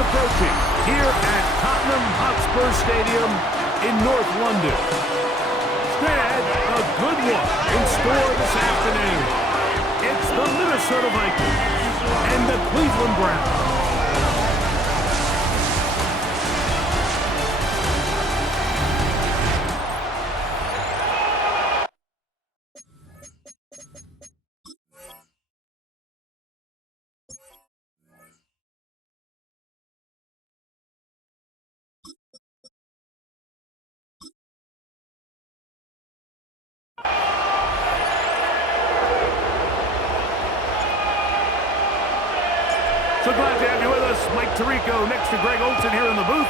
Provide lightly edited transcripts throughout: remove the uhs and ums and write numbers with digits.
approaching here at Tottenham Hotspur Stadium in North London. Instead, a good one in store this afternoon. It's the Minnesota Vikings and the Cleveland Browns. So glad to have you with us. Mike Tirico next to Greg Olsen here in the booth.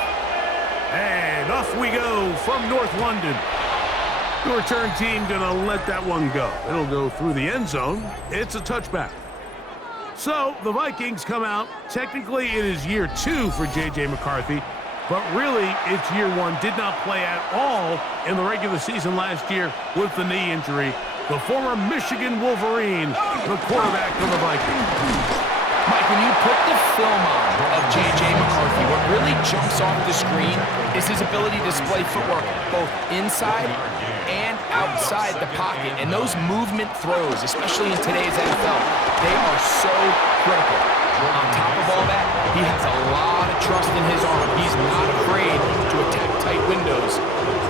And off we go from North London. The return team gonna let that one go. It'll go through the end zone. It's a touchback. So the Vikings come out. Technically it is year 2 for J.J. McCarthy, but really it's year 1. Did not play at all in the regular season last year with the knee injury. The former Michigan Wolverine, the quarterback for the Vikings. Mike, when you put the film on of J.J. McCarthy, what really jumps off the screen is his ability to display footwork both inside and outside the pocket. And those movement throws, especially in today's NFL, they are so critical. On top of all that, he has a lot of trust in his arm. He's not afraid to attack tight windows.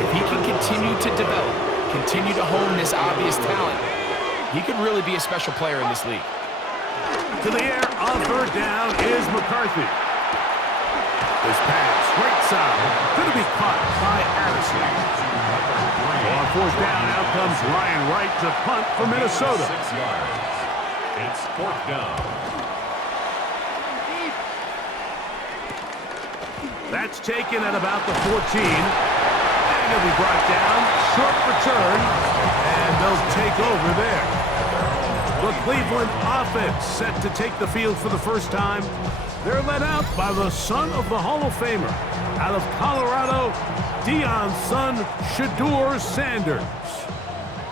If he can continue to develop, continue to hone this obvious talent, he could really be a special player in this league. To the air on third down is McCarthy. This pass, right side, going to be caught by Addison. On fourth down, out comes Ryan Wright to punt for Minnesota. 6 yards. It's fourth down. That's taken at about the 14. And it'll be brought down, short return, and they'll take over there. The Cleveland offense set to take the field for the first time. They're led out by the son of the Hall of Famer. Out of Colorado, Deion's son, Shedeur Sanders.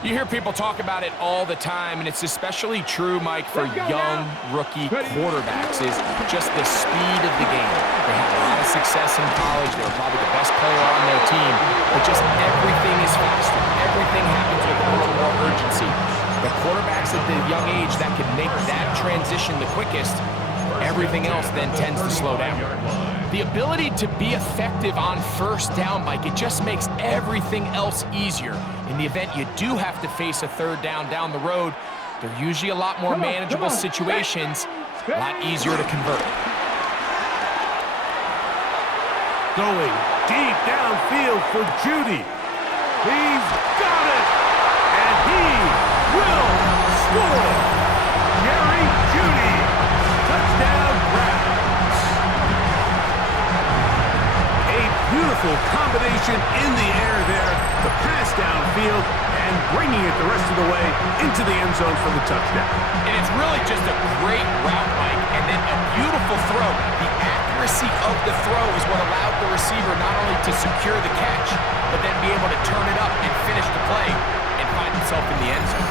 You hear people talk about it all the time, and it's especially true, Mike, for young rookie quarterbacks, is just the speed of the game. They had a lot of success in college. They were probably the best player on their team, but just everything is faster. Everything happens with a little more urgency. The quarterbacks at the young age that can make that transition the quickest, everything else then tends to slow down. The ability to be effective on first down, Mike, it just makes everything else easier. In the event you do have to face a third down the road, they're usually a lot more manageable situations, a lot easier to convert. Going deep downfield for Judy. He's got it! And he will score! Jerry Judy, touchdown Browns. A beautiful combination in the air there, the pass downfield, and bringing it the rest of the way into the end zone for the touchdown. And it's really just a great route, Mike, and then a beautiful throw. The accuracy of the throw is what allowed the receiver not only to secure the catch, but then be able to turn it up and finish the play and find himself in the end zone.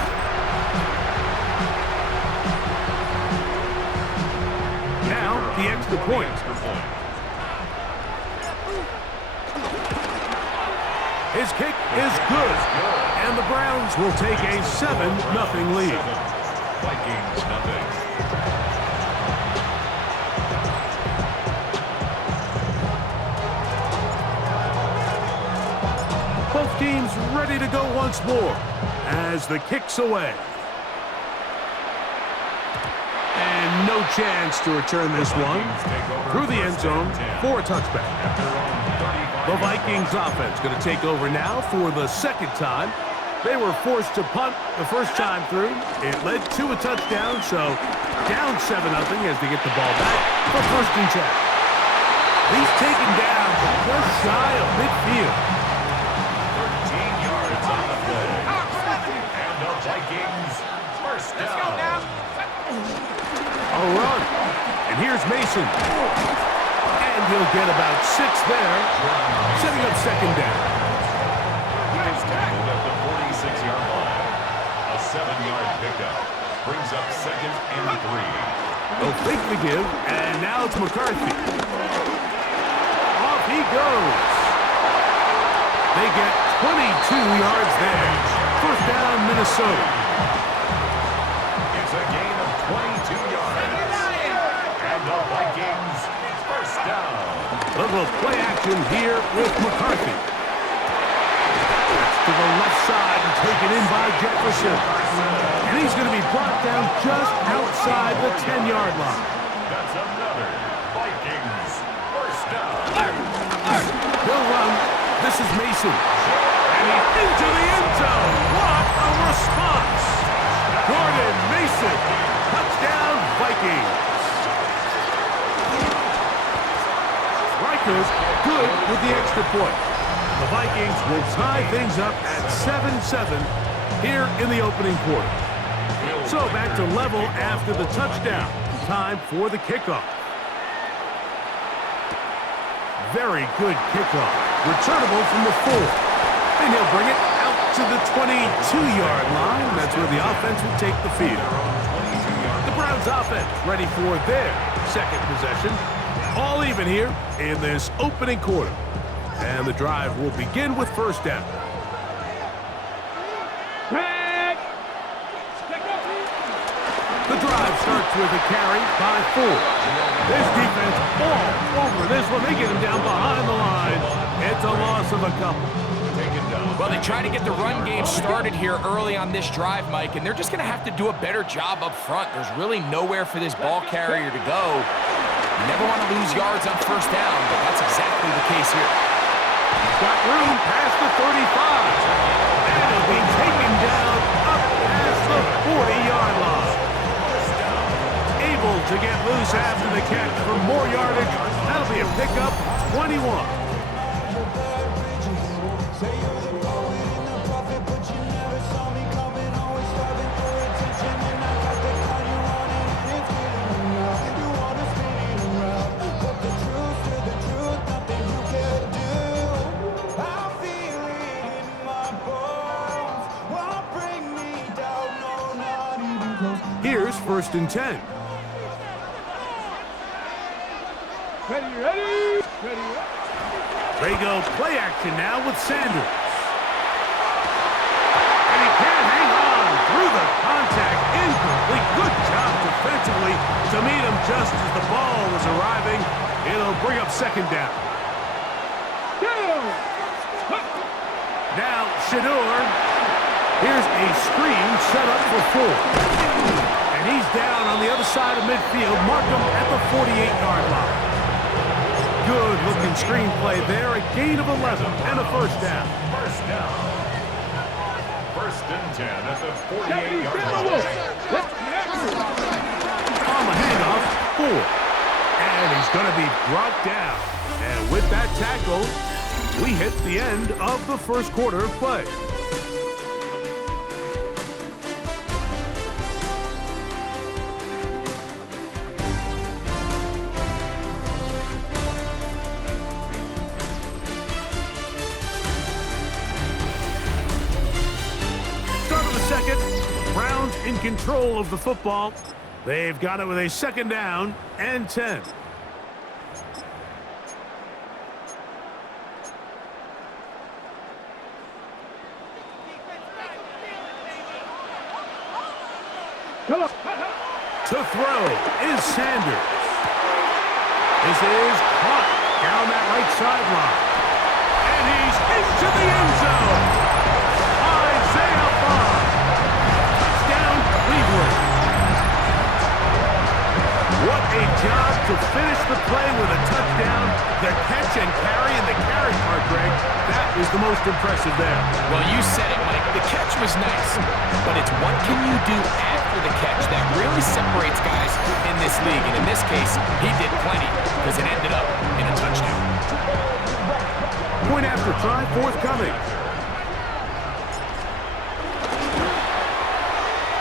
Now, the extra point. His kick is good, and the Browns will take a 7-0 lead. Vikings nothing. Both teams ready to go once more as the kick's away. And no chance to return this one through the end zone for a touchback. The Vikings offense going to take over now for the second time. They were forced to punt the first time through. It led to a touchdown, so down 7-0 as they get the ball back for first and 10. He's taken down just shy of midfield. 13 yards on the play. And the Vikings first down. Let's go now. A run. And here's Mason. And he'll get about 6 there, setting up second down. He's tackled at the 46-yard line. A 7-yard pickup brings up second and 3. They'll fake the give, and now it's McCarthy. yards there. First down, Minnesota. It's a gain of 22 yards. And the Vikings first down. A little play action here with McCarthy. To the left side and taken in by Jefferson. And he's going to be brought down just outside the 10-yard line. That's another Vikings first down. He'll run. This is Mason. And he's into the end zone. What a response. Gordon Mason. Touchdown, Vikings. Rikers good with the extra point. The Vikings will tie things up at 7-7 here in the opening quarter. So back to level after the touchdown. Time for the kickoff. Very good kickoff. Returnable from the 4. And he'll bring it out to the 22-yard line. That's where the offense will take the field. The Browns offense ready for their second possession. All even here in this opening quarter. And the drive will begin with first down. The drive starts with a carry by 4. This defense all over this one. They get him down behind the line. It's a loss of a couple. Well, they try to get the run game started here early on this drive, Mike, and they're just going to have to do a better job up front. There's really nowhere for this ball carrier to go. You never want to lose yards on first down, but that's exactly the case here. Got room past the 35. And he'll be taken down up past the 40-yard line. Able to get loose after the catch for more yardage. That'll be a pickup, 21. Here's first and 10. Ready. They go play action now with Sanders. And he can't hang on through the contact. Incomplete. Good job defensively to meet him just as the ball was arriving. It'll bring up second down. Now Shador. Here's a screen set up for 4. And he's down on the other side of midfield. Mark him at the 48-yard line. Good-looking screenplay there. A gain of 11 and a first down. First down. First and 10 at the 48-yard line. On the handoff, 4. And he's going to be brought down. And with that tackle, we hit the end of the first quarter of play. Browns in control of the football. They've got it with a second down and 10. To throw is Sanders. This is caught down that right sideline. And he's into the end zone. Isaiah Bond. Touchdown, Cleveland. What a job to finish the play with a touchdown. The catch and carry, and the carry part, Greg, that was the most impressive there. Well, you said it, Mike. The catch was nice, but it's what can you do after the catch that really separates guys in this league. And in this case, he did plenty because it ended up in a touchdown. Point after try forthcoming.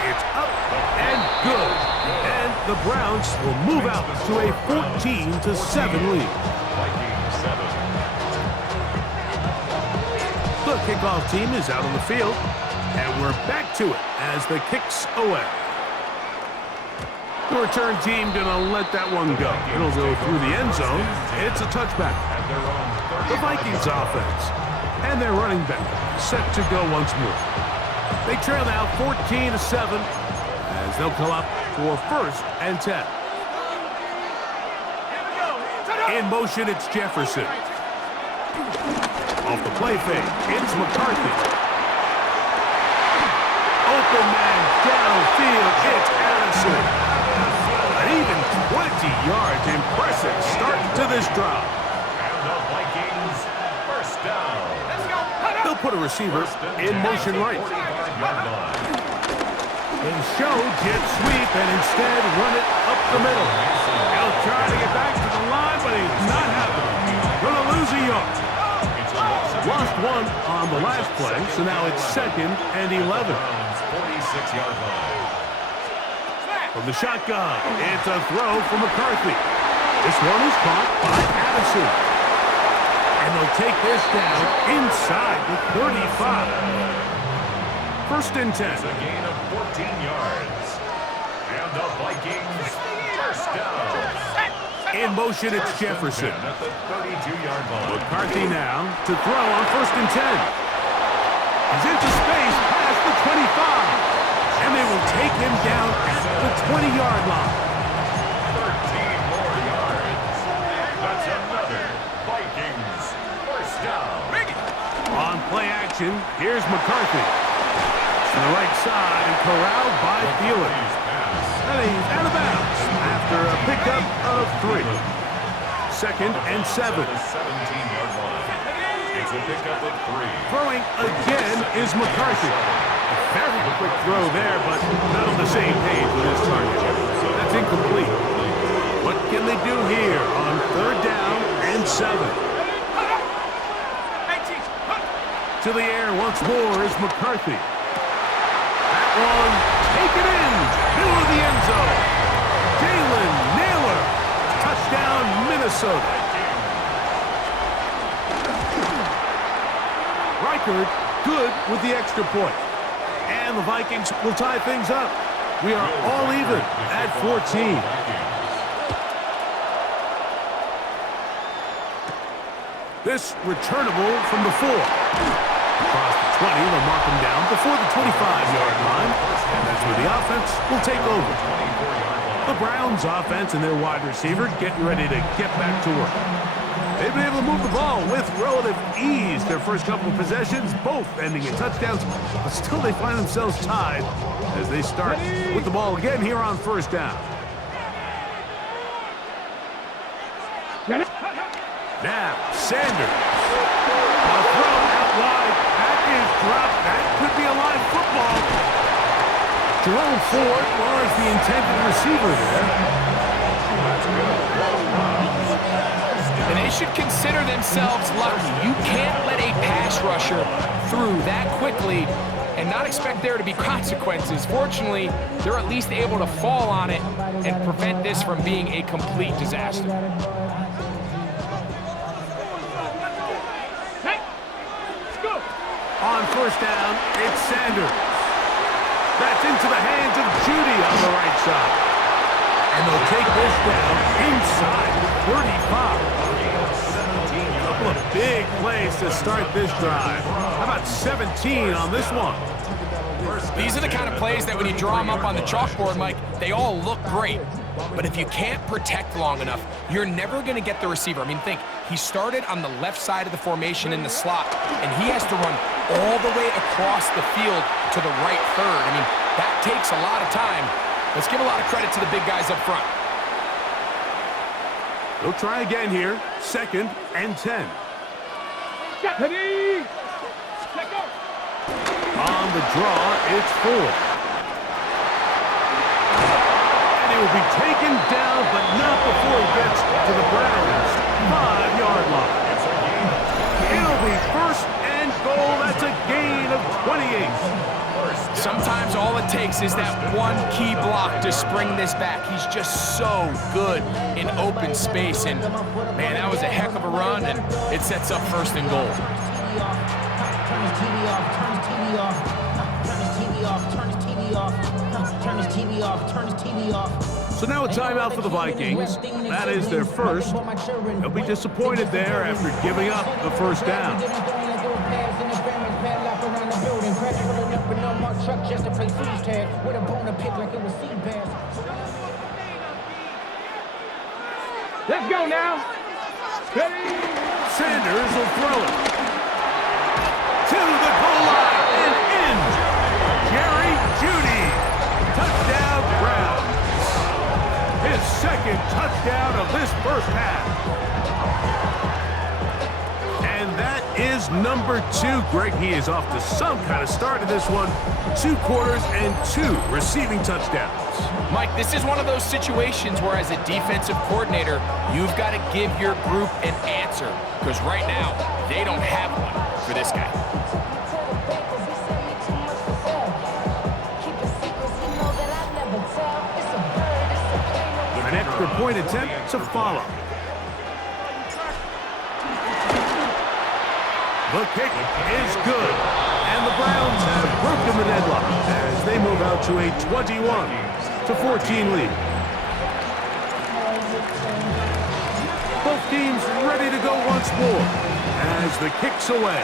It's up and good. And the Browns will move out to a 14-7 lead. The kickoff team is out on the field, and we're back to it as the kick's away. The return team gonna let that one go. It'll go through the end zone. It's a touchback. The Vikings offense And their running back set to go once more. They trail now 14-7 as they'll come up for 1st and 10. In motion, it's Jefferson. Off the play fake, it's McCarthy. Open man downfield, it's Addison. An even 20 yards. Impressive start to this drive. And the Vikings, first down. They'll put a receiver in motion right. They show jet sweep and instead run it up the middle. He'll try to get back to the line, but he's not happening. Gonna lose a yard. Lost one on the last play, so now it's 2nd and 11. 46-yard line. From the shotgun, it's a throw from McCarthy. This one is caught by Addison. And they'll take this down inside the 35. 1st and 10. It's a gain of 14 yards. And the Vikings, first down. In motion, it's Jefferson. At the 32-yard line. McCarthy now to throw on 1st and 10. He's into space past the 25. And they will take him down at the 20-yard line. 13 more yards. That's another Vikings first down. On play action, here's McCarthy. To the right side and corralled by Thielen. And he's out of bounds after a pickup of 3. 2nd and 7. 17-yard line. It's a pickup of 3. Throwing again is McCarthy. A very quick throw there, but not on the same page with his target. That's incomplete. What can they do here on 3rd down and 7? To the air once more is McCarthy. That one taken in, middle of the end zone. Jalen Naylor, touchdown Minnesota. Reichard good with the extra point. And the Vikings will tie things up. We are all even at 14. This returnable from the 4. Across the 20, they'll mark him down before the 25-yard line. And that's where the offense will take over. The Browns offense and their wide receiver getting ready to get back to work. They've been able to move the ball with relative ease their first couple of possessions, both ending in touchdowns, but still they find themselves tied as they start with the ball again here on 1st down. Now, Sanders. A throw out wide. That is dropped. That could be a live football. Jerome Ford was the intended receiver there. And they should consider themselves lucky. You can't let a pass rusher through that quickly and not expect there to be consequences. Fortunately, they're at least able to fall on it and prevent this from being a complete disaster. On 1st down, it's Sanders. That's into the hands of Judy on the right side. And they'll take this down inside the 35. A couple of big plays to start this drive. How about 17 on this one? These are the kind of plays that when you draw them up on the chalkboard, Mike, they all look great. But if you can't protect long enough, you're never going to get the receiver. I mean, think, he started on the left side of the formation in the slot, and he has to run all the way across the field to the right third. I mean, that takes a lot of time. Let's give a lot of credit to the big guys up front. They'll try again here. 2nd and 10. On the draw, it's Ford. And he will be taken down, but not before he gets to the Browns' 5-yard line. It'll be 1st and goal. That's a gain of 28. Sometimes all it takes is that one key block to spring this back. He's just so good in open space. And, man, that was a heck of a run, and it sets up 1st and goal. So now a timeout for the Vikings. That is their first. They'll be disappointed there after giving up the 1st down. truck just to play freeze tag with a bone to pick like it was sea bass. Let's go now. Ready? Sanders will throw it to the goal line and in. Jerry Jeudy, touchdown Browns. His second touchdown of this first half. And that is number 2. Greg, he is off to some kind of start in this one. 2 quarters and 2 receiving touchdowns. Mike, this is one of those situations where as a defensive coordinator, you've got to give your group an answer. Because right now, they don't have one for this guy. An extra point attempt to follow. The kick is good. And the Browns have broken the deadlock as they move out to a 21-14 lead. Both teams ready to go once more as the kick's away.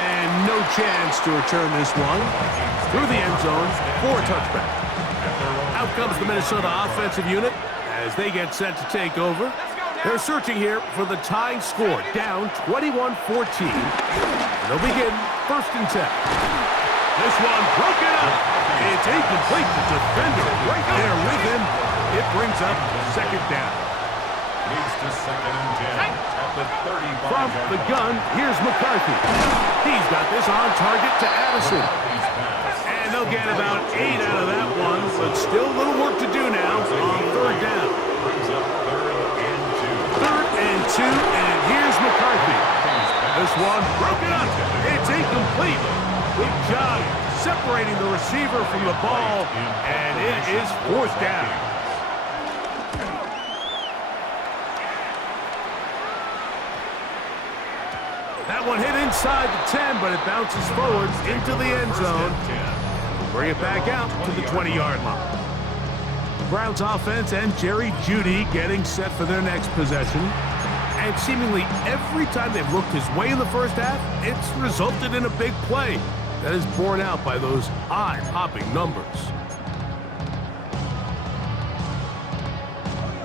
And no chance to return this one through the end zone for a touchback. Out comes the Minnesota offensive unit as they get set to take over. They're searching here for the tying score, down 21-14. They'll begin 1st and 10. This one broken up. It's incomplete. The defender right there with him. It brings up 2nd down. Leads to 2nd and 10 at the 35. From the gun, here's McCarthy. He's got this on target to Addison. And they'll get about 8 out of that one, but still a little work to do now on 3rd down. Brings up 3rd and 2, and here's McCarthy. This one broken up. It's incomplete. Good job separating the receiver from the ball, and it is 4th down. That one hit inside the 10, but it bounces forward into the end zone. Bring it back out to the 20-yard line. Browns offense and Jerry Jeudy getting set for their next possession. And seemingly every time they've looked his way in the first half, it's resulted in a big play that is borne out by those eye-popping numbers.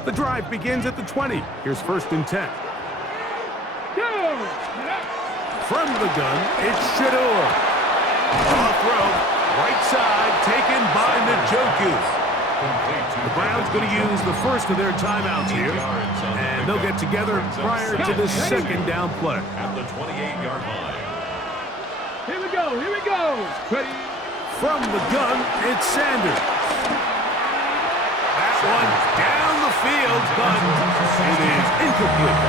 The drive begins at the 20. Here's 1st and 10. From the gun, it's Shador. Off throw, right side, taken by Njoku. The Browns going to use the first of their timeouts here, and they'll get together prior to the 2nd down play. At the 28-yard line. Here we go. Here we go. Ready? From the gun, it's Sanders. That one down the field, but it is incomplete.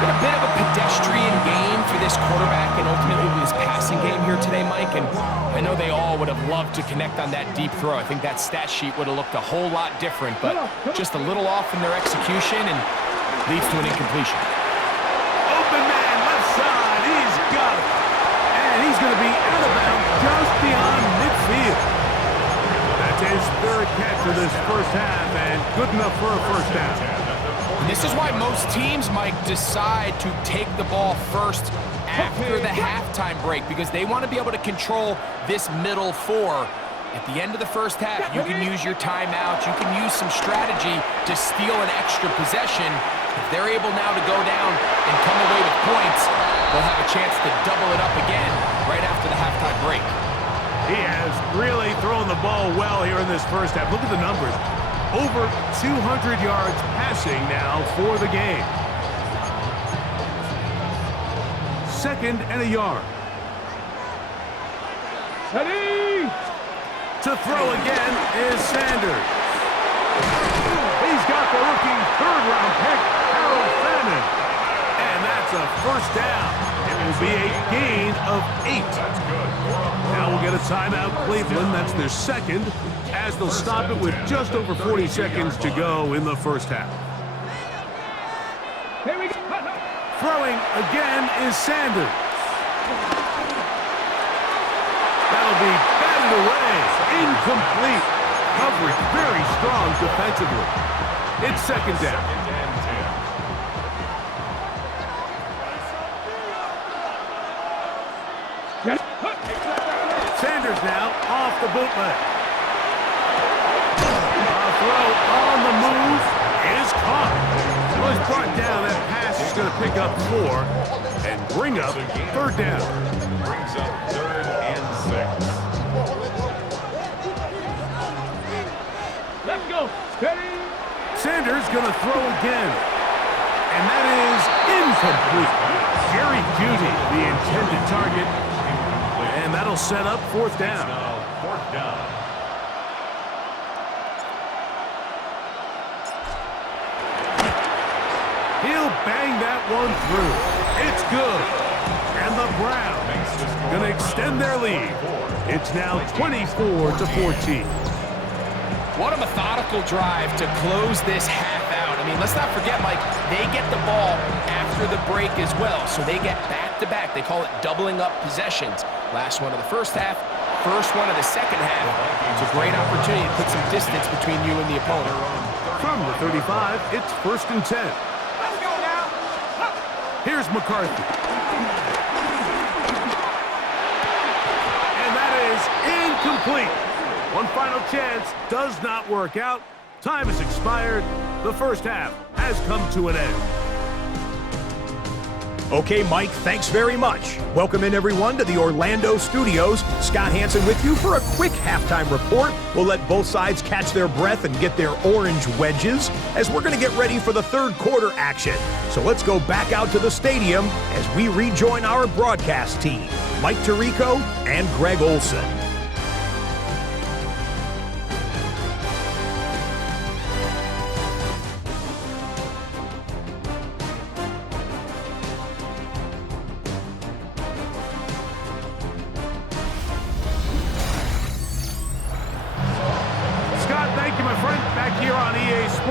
Been a bit of a pedestrian game for this quarterback and ultimately this passing game here today, Mike, and I know they all would have loved to connect on that deep throw. I think that stat sheet would have looked a whole lot different, but just a little off in their execution and leads to an incompletion. Open man, left side, he's got it. And he's going to be out of bounds just beyond midfield. That's his 3rd catch of this first half, and good enough for a 1st down. This is why most teams, Mike, decide to take the ball first after the halftime break because they want to be able to control this middle 4. At the end of the first half, you can use your timeout. You can use some strategy to steal an extra possession. If they're able now to go down and come away with points, they'll have a chance to double it up again right after the halftime break. He has really thrown the ball well here in this first half. Look at the numbers. Over 200 yards passing now for the game. 2nd and a yard. Ready? To throw again is Sanders. He's got the rookie 3rd-round pick, Harold Fannin. And that's a 1st down. It will be a gain of 8. That's good. Now we'll get a timeout, Cleveland. That's their 2nd, as they'll stop it with just over 40 seconds to go in the first half. Here we go. Throwing again is Sanders. That'll be batted away. Incomplete. Coverage very strong defensively. It's 2nd down. Second and 10. the bootleg. A throw on the move is caught. Well, he's brought down. That pass is going to pick up 4 and bring up third down. Brings up 3rd and 6. Let's go. Ready? Sanders going to throw again. And that is incomplete. Jerry Jeudy, the intended target. And that'll set up 4th down. Now 4th down. He'll bang that one through. It's good. And the Browns going to extend their lead. It's now 24-14. What a methodical drive to close this half out. I mean, let's not forget, Mike, they get the ball after the break as well, so they get back-to-back. They call it doubling up possessions. Last one of the first half, first one of the second half. It's a great opportunity to put some distance between you and the opponent. From the 35, it's 1st and 10. Let's go now. Here's McCarthy. And that is incomplete. One final chance does not work out. Time has expired. The first half has come to an end. Okay, Mike, thanks very much. Welcome in, everyone, to the Orlando studios. Scott Hansen with you for a quick halftime report. We'll let both sides catch their breath and get their orange wedges as we're going to get ready for the third quarter action. So let's go back out to the stadium as we rejoin our broadcast team, Mike Tirico and Greg Olson.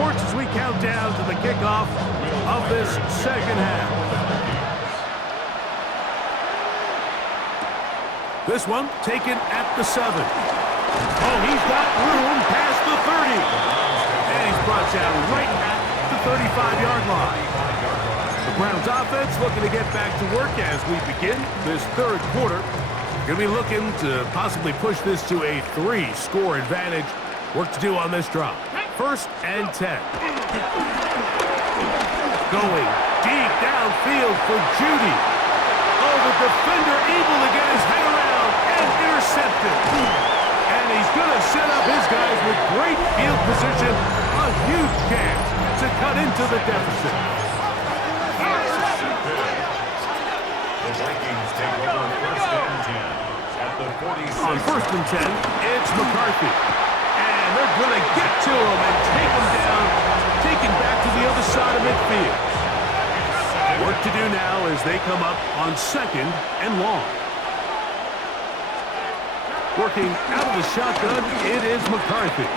As we count down to the kickoff of this second half. This one taken at the 7. Oh, he's got room past the 30. And he's brought down right at the 35-yard line. The Browns offense looking to get back to work as we begin this third quarter. Going to be looking to possibly push this to a 3-score advantage. Work to do on this drive. 1st and 10. Going deep downfield for Jeudy. Oh, the defender able to get his head around and intercepted. And he's going to set up his guys with great field position. A huge chance to cut into the deficit. The Vikings take over 1st and 10 at the 46. On 1st and 10, it's McCarthy. And they're going to get to him and take him down, take him back to the other side of midfield. Work to do now as they come up on 2nd and long. Working out of the shotgun, it is McCarthy.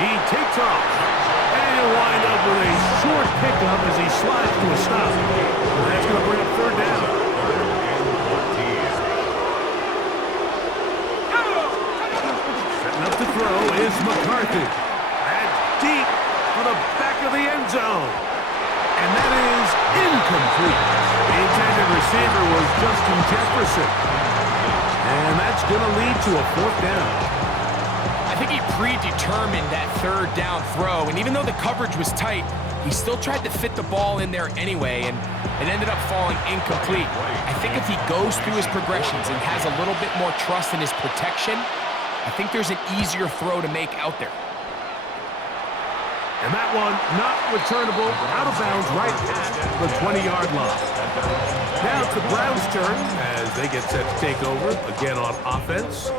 He takes off, and he'll wind up with a short pickup as he slides to a stop. And that's going to bring up 3rd down. Up to throw is McCarthy. And deep for the back of the end zone. And that is incomplete. The intended receiver was Justin Jefferson. And that's going to lead to a 4th down. I think he predetermined that 3rd down throw, and even though the coverage was tight, he still tried to fit the ball in there anyway, and it ended up falling incomplete. I think if he goes through his progressions and has a little bit more trust in his protection, I think there's an easier throw to make out there. And that one not returnable, out of bounds right at the 20-yard line. Now it's the Browns' turn as they get set to take over again on offense.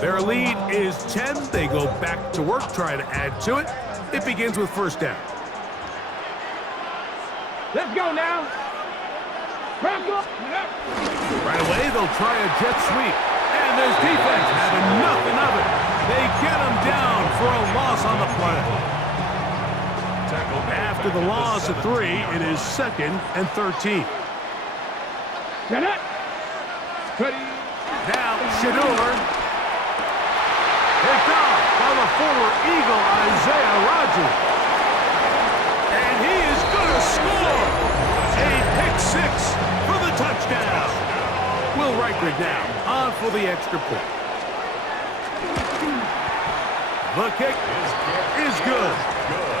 Their lead is 10. They go back to work, trying to add to it. It begins with 1st down. Let's go now. Right away, they'll try a jet sweep. And there's defense having nothing of it. They get him down for a loss on the play. After the loss of 3, it is 2nd and 13. Get it. Ready. Now, Shador. Picked off by the former Eagle, Isaiah Rodgers. And he is going to score. A pick 6 for the touchdown. Will Reichard now on for the extra point. The kick is good.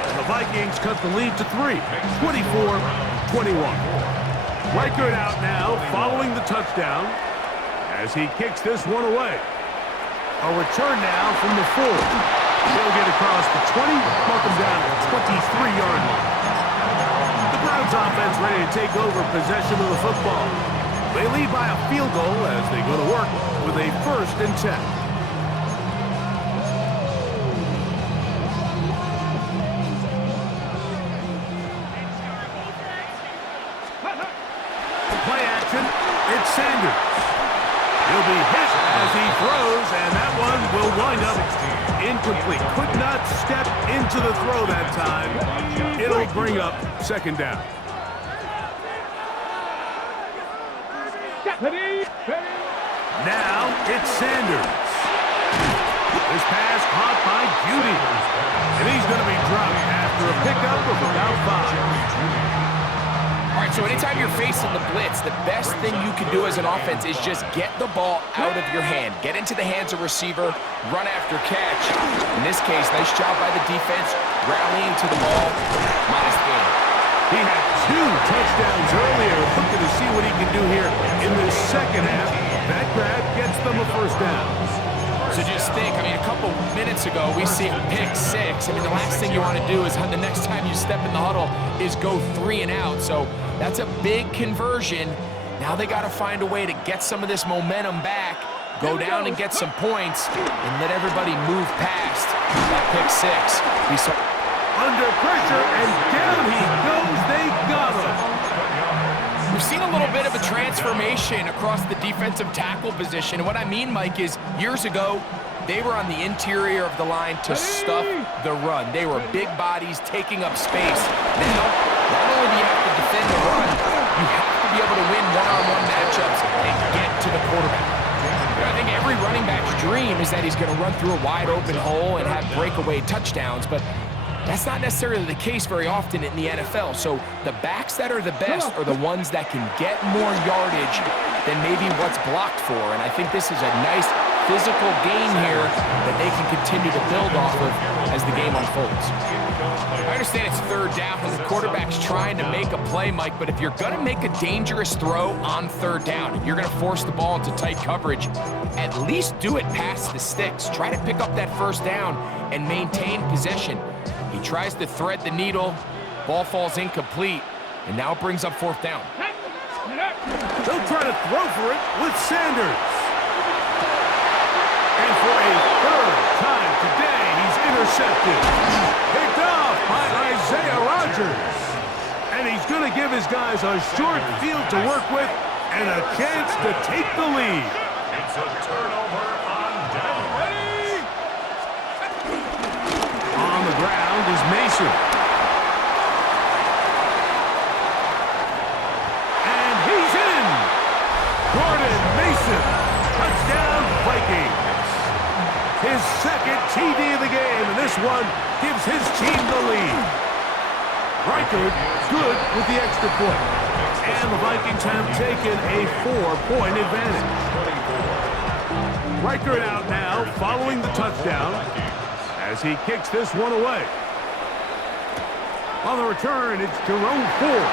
And the Vikings cut the lead to 3, 24-21. Reichert out now following the touchdown as he kicks this one away. A return now from the 4. He'll get across the 20, mark him down at the 23-yard line. The Browns offense ready to take over possession of the football. They lead by a field goal as they go to work with a 1st and 10. Play action, it's Sanders. He'll be hit as he throws, and that one will wind up incomplete. Could not step into the throw that time. It'll bring up 2nd down. Now it's Sanders. This pass caught by Judy. And he's going to be dropped after a pickup of about 5. All right, so anytime you're facing the blitz, the best thing you can do as an offense is just get the ball out of your hand. Get into the hands of receiver, run after catch. In this case, nice job by the defense, rallying to the ball, minus the game. He had 2 touchdowns earlier, looking to see what he can do here in this second half. That grab gets them a 1st down. So just think, I mean, a couple minutes ago, we see him pick 6. I mean, the last thing you want to do is the next time you step in the huddle is go 3 and out. So that's a big conversion. Now they got to find a way to get some of this momentum back, go down and get some points, and let everybody move past that pick 6. We saw under pressure, and down he goes. They got him. We've seen a little bit of a transformation across the defensive tackle position. And what I mean, Mike, is years ago, they were on the interior of the line to stuff the run. They were big bodies taking up space. Now, not only do you have to defend the run, you have to be able to win one-on-one matchups and get to the quarterback. I think every running back's dream is that he's going to run through a wide-open hole and have breakaway touchdowns, but that's not necessarily the case very often in the NFL. So the backs that are the best are the ones that can get more yardage than maybe what's blocked for. And I think this is a nice physical game here that they can continue to build off of as the game unfolds. I understand it's 3rd down and the quarterback's trying to make a play, Mike, but if you're going to make a dangerous throw on 3rd down and you're going to force the ball into tight coverage, at least do it past the sticks. Try to pick up that 1st down and maintain possession. He tries to thread the needle, ball falls incomplete, and now it brings up 4th down. They'll try to throw for it with Sanders. And for a 3rd time today, he's intercepted. Picked off by Isaiah Rodgers. And he's going to give his guys a short field to work with and a chance to take the lead. It's a turnover on down. On the ground is Mason. And he's in. Jordan Mason. Touchdown Vikings. His 2nd TD of the game, and this one gives his team the lead. Reichert good with the extra point. And the Vikings have taken a 4-point advantage. Reichert out now following the touchdown as he kicks this one away. On the return, it's Jerome Ford.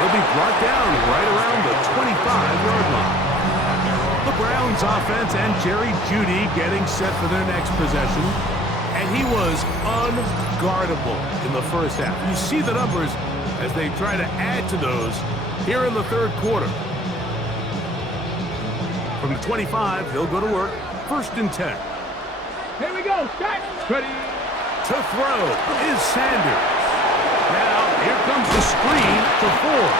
He'll be brought down right around the 25-yard line. The Browns offense and Jerry Jeudy getting set for their next possession. And he was unguardable in the 1st half. You see the numbers as they try to add to those here in the 3rd quarter. From the 25, they'll go to work. 1st and 10. Here we go. Start. Ready. To throw is Sanders. Now, here comes the screen to Ford.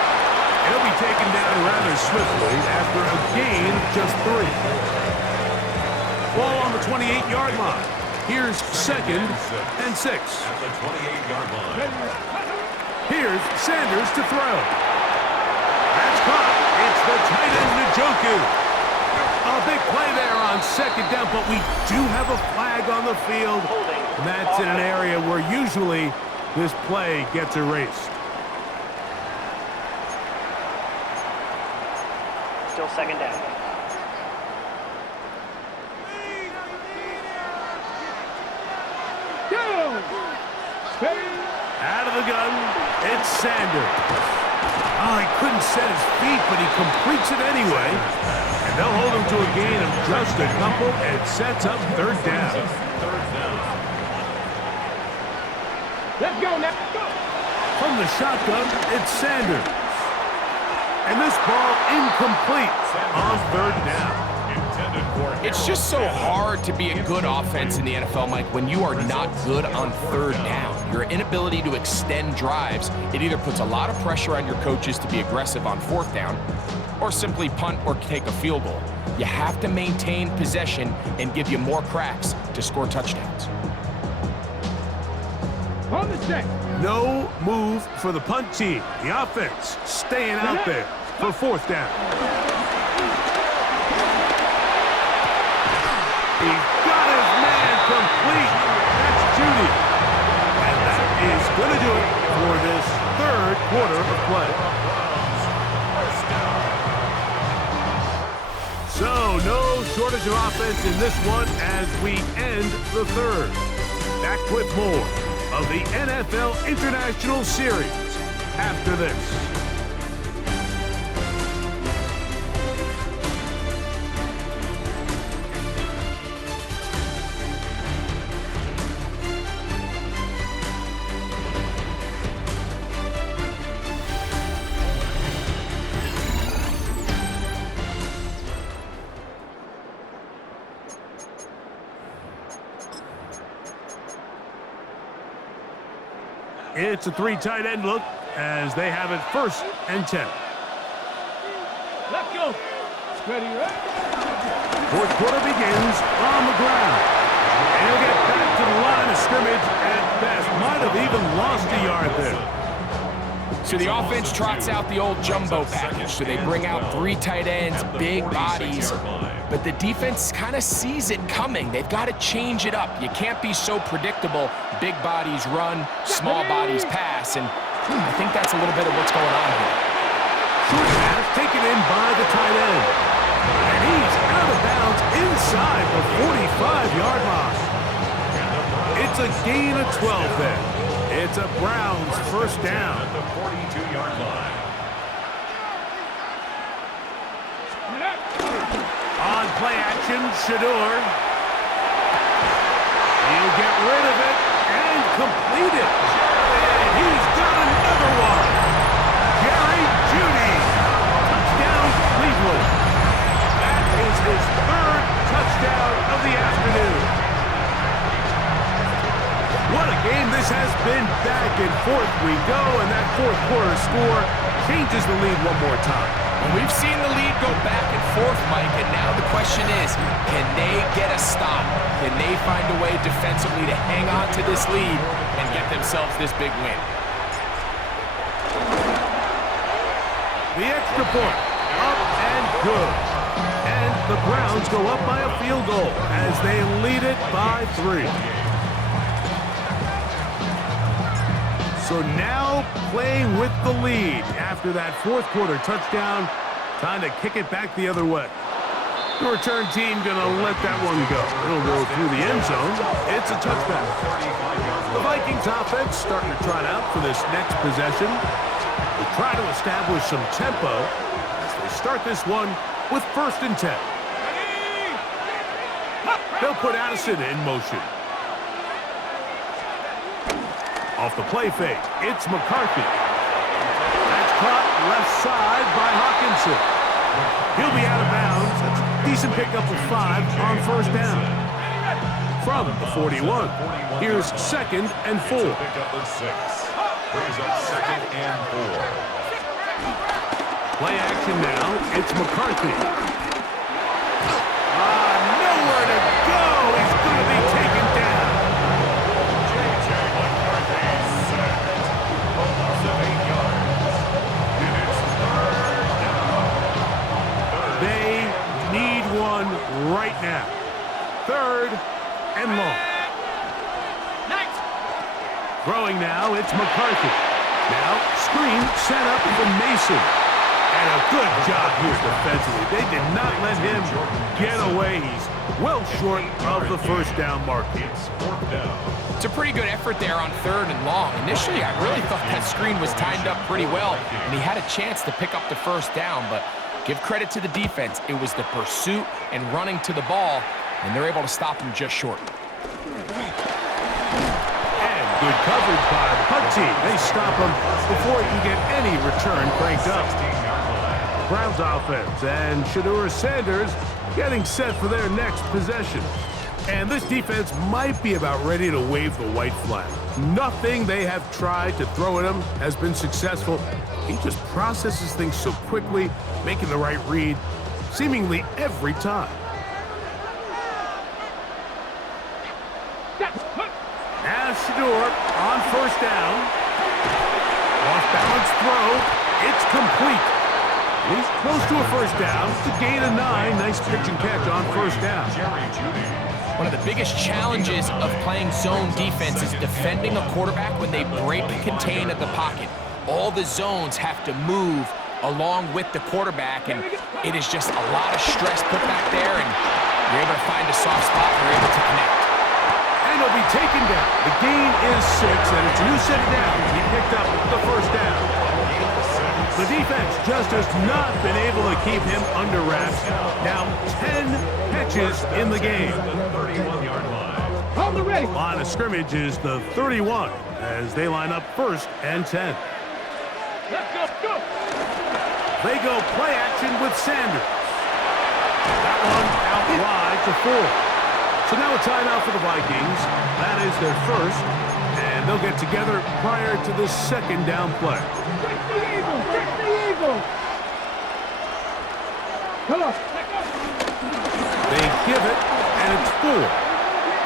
He'll be taken down rather swiftly after a gain of just 3. Ball on the 28-yard line. Here's 2nd and 6. At the 28-yard line. Here's Sanders to throw. That's caught. It's the tight end, Njoku. A big play there on 2nd down, but we do have a flag on the field. And that's in an area where usually this play gets erased. Still 2nd down. Out of the gun, it's Sanders. Oh, he couldn't set his feet, but he completes it anyway. And they'll hold him to a gain of just a couple and sets up third down. Let's go now. Go. From the shotgun, it's Sanders. And this ball incomplete on third down. It's just so hard to be a good offense in the NFL, Mike, when you are not good on third down. Your inability to extend drives, it either puts a lot of pressure on your coaches to be aggressive on fourth down or simply punt or take a field goal. You have to maintain possession and give you more cracks to score touchdowns. On the check. No move for the punt team. The offense staying out there for fourth down. He got his man complete. That's Judy. And that is going to do it for this third quarter of play. So, no shortage of offense in this one as we end the third. Back with more of the NFL International Series after this. It's a three tight end look as they have it 1st and 10. Let's go. Ready, right? Fourth quarter begins on the ground. And he'll get back to the line of scrimmage at best. Might have even lost a yard there. So the offense trots out the old jumbo package. So they bring out 3 tight ends, big bodies. But the defense kind of sees it coming. They've got to change it up. You can't be so predictable. Big bodies run, small bodies pass. And I think that's a little bit of what's going on here. Short pass taken in by the tight end. And he's out of bounds inside the 45-yard line. It's a gain of 12 there. It's a Browns first down. At the 42-yard line. On play action, Shador. He'll get rid of it and complete it. And he's got another one. Jerry Jeudy. Touchdown, Cleveland. That is his 3rd touchdown of the afternoon. What a game this has been. Back and forth we go, and that fourth quarter score changes the lead one more time. And we've seen the lead go back and forth, Mike, and now the question is, can they get a stop? Can they find a way defensively to hang on to this lead and get themselves this big win? The extra point, up and good. And the Browns go up by a field goal as they lead it by 3. So now playing with the lead after that fourth quarter touchdown. Time to kick it back the other way. The return team going to let that one go. It'll go through the end zone. It's a touchback. The Vikings offense starting to trot out for this next possession. They try to establish some tempo as they start this one with 1st and 10. They'll put Addison in motion. Off the play fake, it's McCarthy. That's caught left side by Hawkinson. He'll be out of bounds. That's a decent pickup of 5 on 1st down. From the 41, here's 2nd and 4. Pickup of 6. Brings up 2nd and 4. Play action now, it's McCarthy. Nowhere to go. He's going to be taken down. Right now. 3rd and long. Throwing now, it's McCarthy. Now, screen set up for Mason. And a good job here defensively. They did not let him get away. He's well short of the first down mark. It's fourth down. It's a pretty good effort there on 3rd and long. Initially, I really thought that screen was timed up pretty well, and he had a chance to pick up the first down, but give credit to the defense. It was the pursuit and running to the ball, and they're able to stop him just short. And good coverage by the punt team. They stop him before he can get any return cranked up. 16-yard line. Browns offense and Shedeur Sanders getting set for their next possession. And this defense might be about ready to wave the white flag. Nothing they have tried to throw at him has been successful. He just processes things so quickly, making the right read seemingly every time. Now Shedeur on first down. Off-balance throw. It's complete. He's close to a first down. It's a gain of 9. Nice pitch and catch on first down. Jerry Jeudy. One of the biggest challenges of playing zone defense is defending a quarterback when they break contain at the pocket. All the zones have to move along with the quarterback, and it is just a lot of stress put back there, and you're able to find a soft spot and you're able to connect. And he'll be taken down. The gain is 6, and it's a new set of downs. He picked up the first down. The defense just has not been able to keep him under wraps. Now 10 catches in the game. 31-yard line. Hold the ready. Line of scrimmage is the 31 as they line up 1st and 10. Let's go, go. They go play action with Sanders. That one out wide to 4. So now a timeout for the Vikings. That is their first, and they'll get together prior to the second down play. Fix the eagle. Fix the eagle. Come on. Let go. They give it, and it's 4.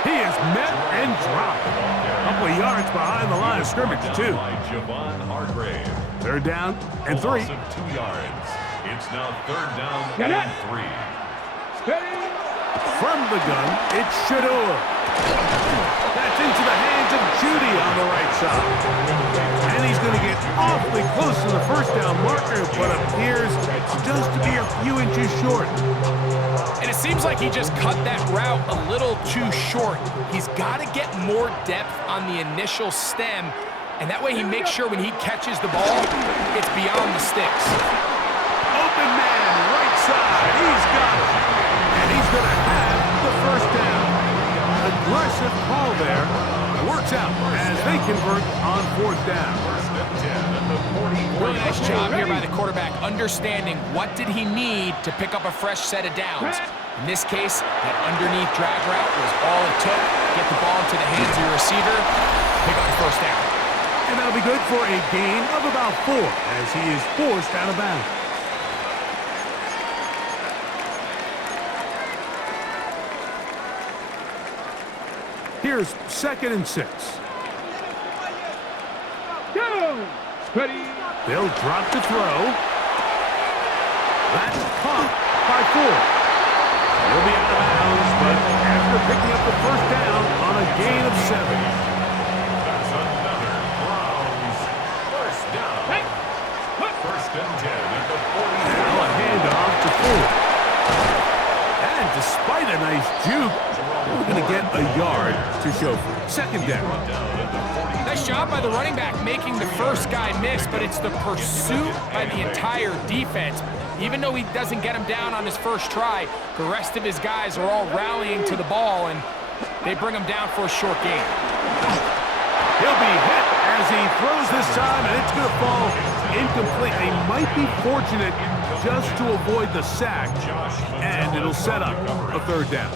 He is met and dropped. A couple of yards behind the line of scrimmage, too. By Javon Hargrave. 3rd down and 3. Loss of 2 yards. It's now 3rd down Get and it. 3. Steady. From the gun, it's Shedeur. That's into the hands of Jeudy on the right side. And he's going to get awfully close to the first down marker, but appears just to be a few inches short. And it seems like he just cut that route a little too short. He's got to get more depth on the initial stem, and that way he makes sure when he catches the ball, it's beyond the sticks. Open man, right side. He's got it. And he's going to have the first down. Aggressive call there. Works out as they convert on 4th down. 1st and 10 at the 44. Really nice job here by the quarterback, understanding what did he need to pick up a fresh set of downs. In this case, that underneath drag route was all it took. Get the ball into the hands of your receiver, pick up the first down. And that'll be good for a gain of about 4 as he is forced out of bounds. Here's 2nd and 6. Go. Ready. They'll drop the throw. That's caught by 4. He'll be out of bounds, but after picking up the first down on a gain of 7. That's another Browns first down. Hey. 1st and 10 at the 40. Now a handoff to 4. And despite a nice juke, we're going to get a yard to show for it. 2nd down. Nice job by the running back making the first guy miss, but it's the pursuit by the entire defense. Even though he doesn't get him down on his first try, the rest of his guys are all rallying to the ball, and they bring him down for a short gain. He'll be hit as he throws this time, and it's going to fall incomplete. He might be fortunate just to avoid the sack, and it'll set up a 3rd down.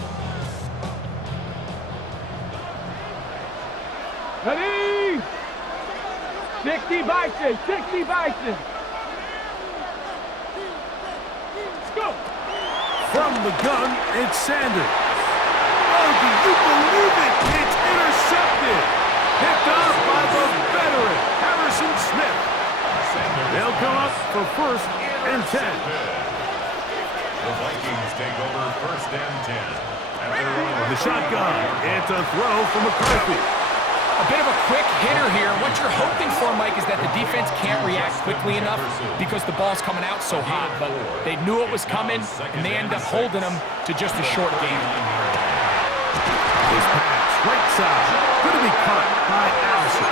Ready. 60 Bison. 60 Bison. Go. From the gun, it's Sanders. Oh, do you believe it? It's intercepted. Picked off by the veteran, Harrison Smith. They'll come up for 1st and 10. The Vikings take over 1st and 10. At their own The shotgun. It's a throw from McCarthy. A bit of a quick hitter here. What you're hoping for, Mike, is that the The defense can't react quickly enough because the ball's coming out so hot, but they knew it was coming, and they end up holding them to just a short game. This pass, right side, going to be caught by Allison.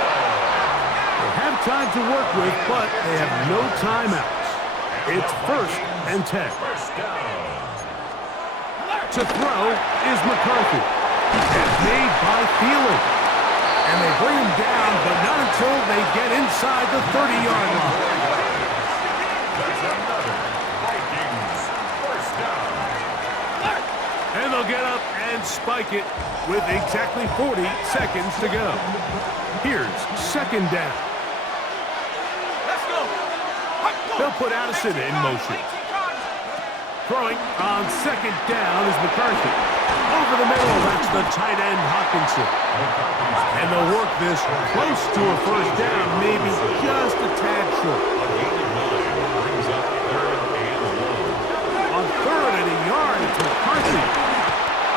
They have time to work with, but they have no timeouts. It's 1st and 10. To throw is McCarthy. It's made by Thielen. And they bring him down, but not until they get inside the 30-yard line. That's another Vikings first down. And they'll get up and spike it with exactly 40 seconds to go. Here's 2nd down. Let's go. They'll put Addison in motion. Throwing on 2nd down is McCarthy. Over the middle, that's the tight end Hawkinson. And they'll work this close to a 1st down, maybe just a tad short. On 3rd and a yard, it's McCarthy.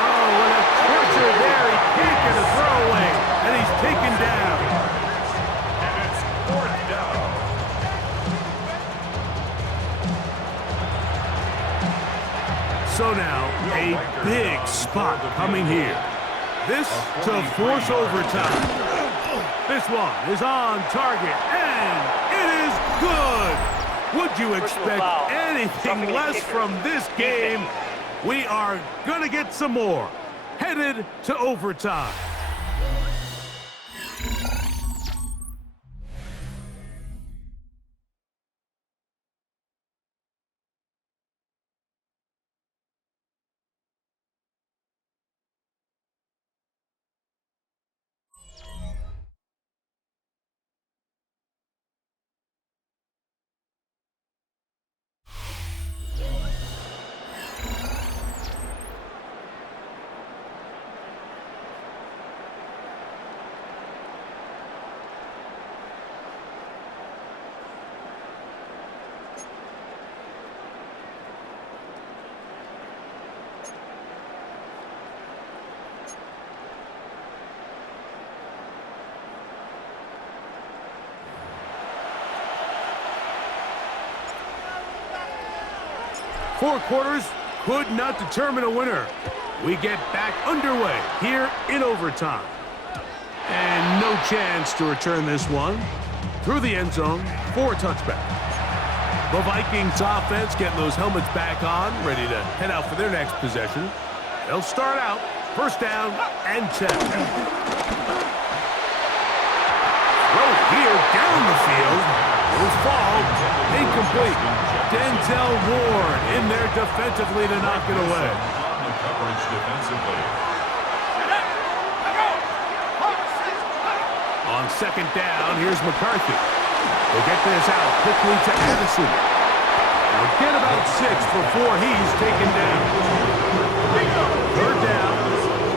Oh, what a pressure there. He can't get a throwaway, and he's taken down. And it's 4th down. So now, a big spot coming here. This to force overtime. This one is on target, and it is good. Would you expect anything less from this game? We are going to get some more. Headed to overtime. Four quarters could not determine a winner. We get back underway here in overtime. And no chance to return this one. Through the end zone for a touchback. The Vikings offense getting those helmets back on, ready to head out for their next possession. They'll start out 1st down and 10. Throw here down the field. Will fall incomplete. Denzel Ward in there defensively to knock it away. On the coverage defensively. On 2nd down, here's McCarthy. They'll get this out quickly to Addison. They'll get about 6 before he's taken down. 3rd down,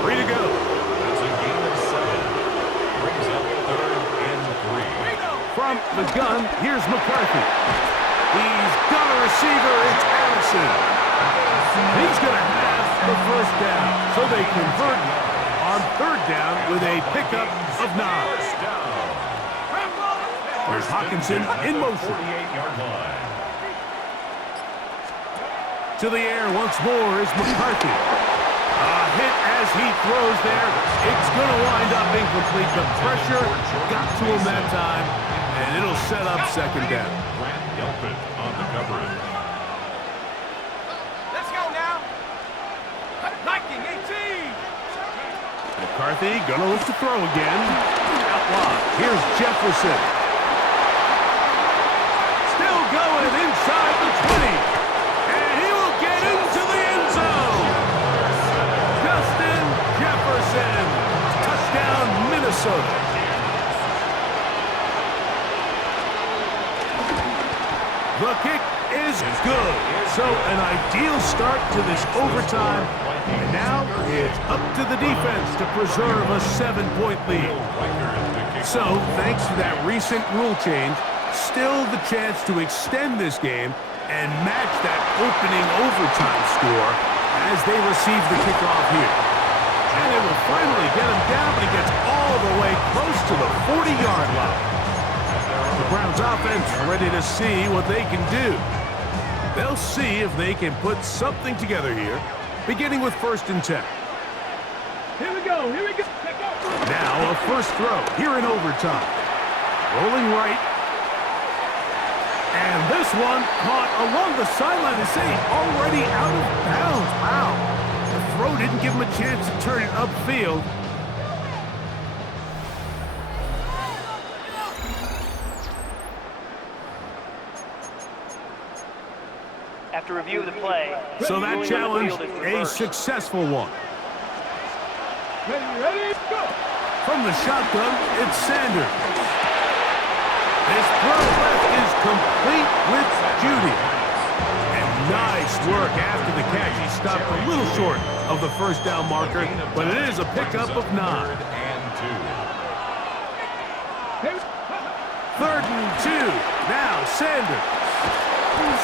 3 to go. That's a gain of 7. Brings up 3rd and 3. From the gun, here's McCarthy. He's got a receiver, it's Addison. He's going to have the 1st down, so they convert on 3rd down with a pickup of 9. There's Hawkinson in motion. 48-yard line. To the air once more is McCarthy. A hit as he throws there. It's going to wind up incomplete. The pressure got to him that time, and it'll set up 2nd down. Delpit on the coverage. Let's go now. 19-18. McCarthy gonna look to throw again. Out wide. Here's Jefferson. Still going inside the 20. And he will get into the end zone. Justin Jefferson. Touchdown, Minnesota. The kick is good. So an ideal start to this overtime. And now it's up to the defense to preserve a 7-point lead. So thanks to that recent rule change, still the chance to extend this game and match that opening overtime score as they receive the kickoff here. And it will finally get him down, but he gets all the way close to the 40-yard line. The Browns offense ready to see what they can do. They'll see if they can put something together here, beginning with 1st and 10. Here we go. Now a first throw here in overtime. Rolling right. And this one caught along the sideline. They say already out of bounds. Wow. The throw didn't give him a chance to turn it upfield. After review of the play, So that challenge, a reversed. successful one. Ready, go. From the shotgun, it's Sanders. His throw left is complete with Judy. And nice work after the catch. He stopped a little short of the first down marker, but it is a pickup of 9. 3rd and 2. Now Sanders.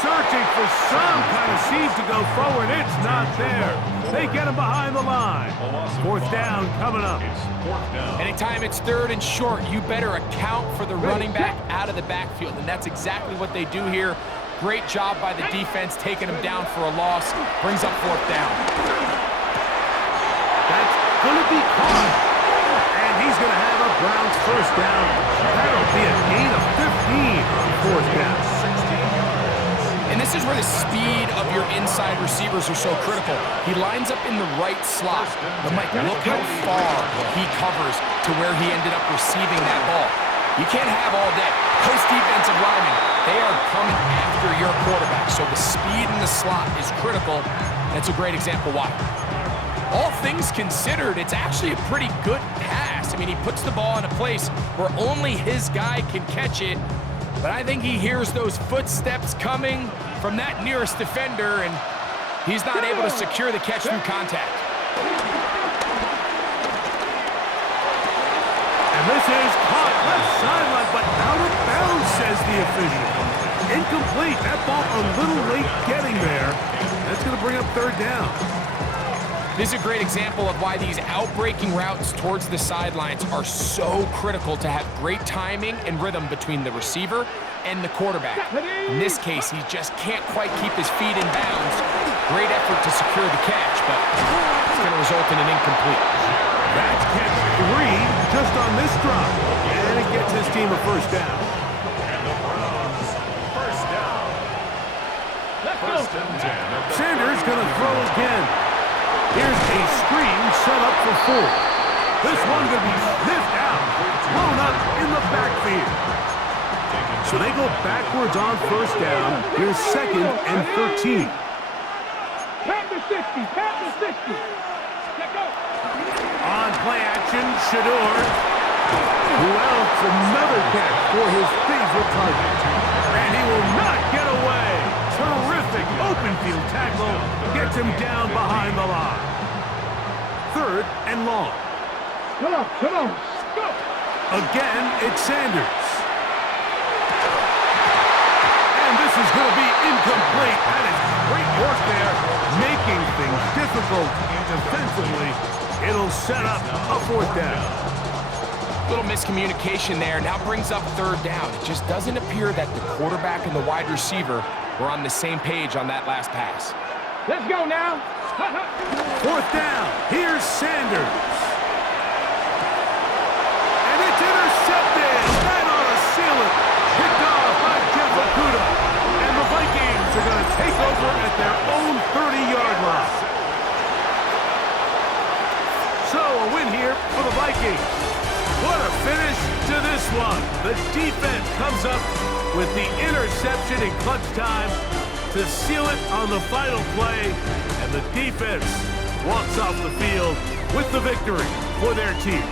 Searching for some kind of seed to go forward. It's not there. They get him behind the line. 4th down coming up. Anytime it's 3rd and short, you better account for the running back out of the backfield, and that's exactly what they do here. Great job by the defense taking him down for a loss. Brings up 4th down. That's going to be caught. And he's going to have a Browns 1st down. That'll be a gain of 15 on 4th down. And this is where the speed of your inside receivers are so critical. He lines up in the right slot. But Mike, look how far he covers to where he ended up receiving that ball. You can't have all day. Those defensive linemen, they are coming after your quarterback. So the speed in the slot is critical. That's a great example why. All things considered, it's actually a pretty good pass. I mean, he puts the ball in a place where only his guy can catch it. But I think he hears those footsteps coming from that nearest defender, and he's not able to secure the catch through contact. And this is caught left sideline, but out of bounds, says the official. Incomplete. That ball a little late getting there. That's going to bring up 3rd down. This is a great example of why these outbreaking routes towards the sidelines are so critical to have great timing and rhythm between the receiver and the quarterback. In this case, he just can't quite keep his feet in bounds. Great effort to secure the catch, but it's going to result in an incomplete. That's catch 3 just on this drop. And it gets his team a 1st down. And the Browns, 1st down. Let's go. 1st and 10. Sanders going to throw again. Here's a screen set up for 4. This one going to be sniffed out, blown up in the backfield. So they go backwards on 1st down. Here's 2nd and 13. Pat the 60. Let go. On play action, Shador. Who else? Another catch for his favorite target. And he will not get away. Terrific open field tackle. Gets him down behind the line. 3rd and long. Come on. Go. Again, it's Sanders. And this is going to be incomplete. That is great work there, making things difficult defensively. It'll set up a 4th down. Little miscommunication there. Now brings up 3rd down. It just doesn't appear that the quarterback and the wide receiver were on the same page on that last pass. Let's go now. 4th down. Here's Sanders. And it's intercepted. That ought to seal it. Picked off by Jeff Okuda. And the Vikings are going to take over at their own 30-yard line. So a win here for the Vikings. What a finish to this one. The defense comes up with the interception in clutch time to seal it on the final play, and the defense walks off the field with the victory for their team.